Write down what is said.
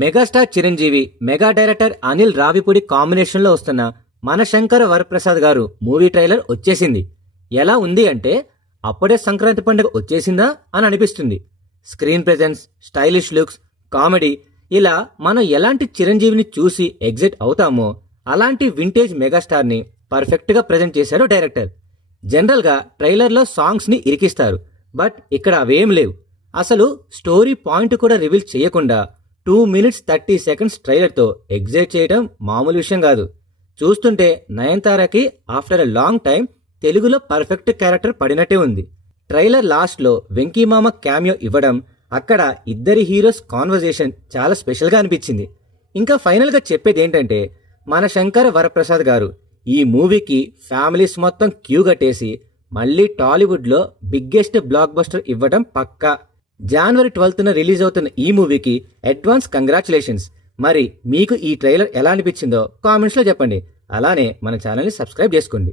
Megastar Chiranjeevi, mega director Anil Ravipudi కాంబినేషన్లో వస్తున్న మన శంకర వరప్రసాద్ గారు మూవీ ట్రైలర్ వచ్చేసింది. ఎలా ఉంది అంటే అప్పుడే సంక్రాంతి పండుగ వచ్చేసిందా అని అనిపిస్తుంది. Screen presence, stylish looks, comedy, ఇలా మనం ఎలాంటి చిరంజీవిని చూసి ఎగ్జిట్ అవుతామో అలాంటి వింటేజ్ మెగాస్టార్ని పర్ఫెక్ట్గా ప్రజెంట్ చేశారు డైరెక్టర్. జనరల్గా ట్రైలర్లో సాంగ్స్ని ఇరికిస్తారు, బట్ ఇక్కడ అవేం లేవు. అసలు స్టోరీ పాయింట్ కూడా రివీల్ చేయకుండా 2 minutes 30 seconds ట్రైలర్తో ఎగ్జైట్ చేయడం మామూలు విషయం కాదు. చూస్తుంటే నయనతారకి ఆఫ్టర్ ఎ లాంగ్ టైం తెలుగులో పర్ఫెక్ట్ క్యారెక్టర్ పడినట్టే ఉంది. ట్రైలర్ లాస్ట్లో వెంకీమామ క్యామియో ఇవ్వడం, అక్కడ ఇద్దరి హీరోస్ కాన్వర్జేషన్ చాలా స్పెషల్గా అనిపించింది. ఇంకా ఫైనల్గా చెప్పేది ఏంటంటే మన శంకర వరప్రసాద్ గారు ఈ మూవీకి ఫ్యామిలీస్ మొత్తం క్యూ కట్టేసి మళ్ళీ టాలీవుడ్లో బిగ్గెస్ట్ బ్లాక్ బస్టర్ ఇవ్వడం పక్కా. January 12th రిలీజ్ అవుతున్న ఈ మూవీకి అడ్వాన్స్ కంగ్రాచులేషన్స్. మరి మీకు ఈ ట్రైలర్ ఎలా అనిపించిందో కామెంట్స్లో చెప్పండి. అలానే మన ఛానల్ని సబ్స్క్రైబ్ చేసుకోండి.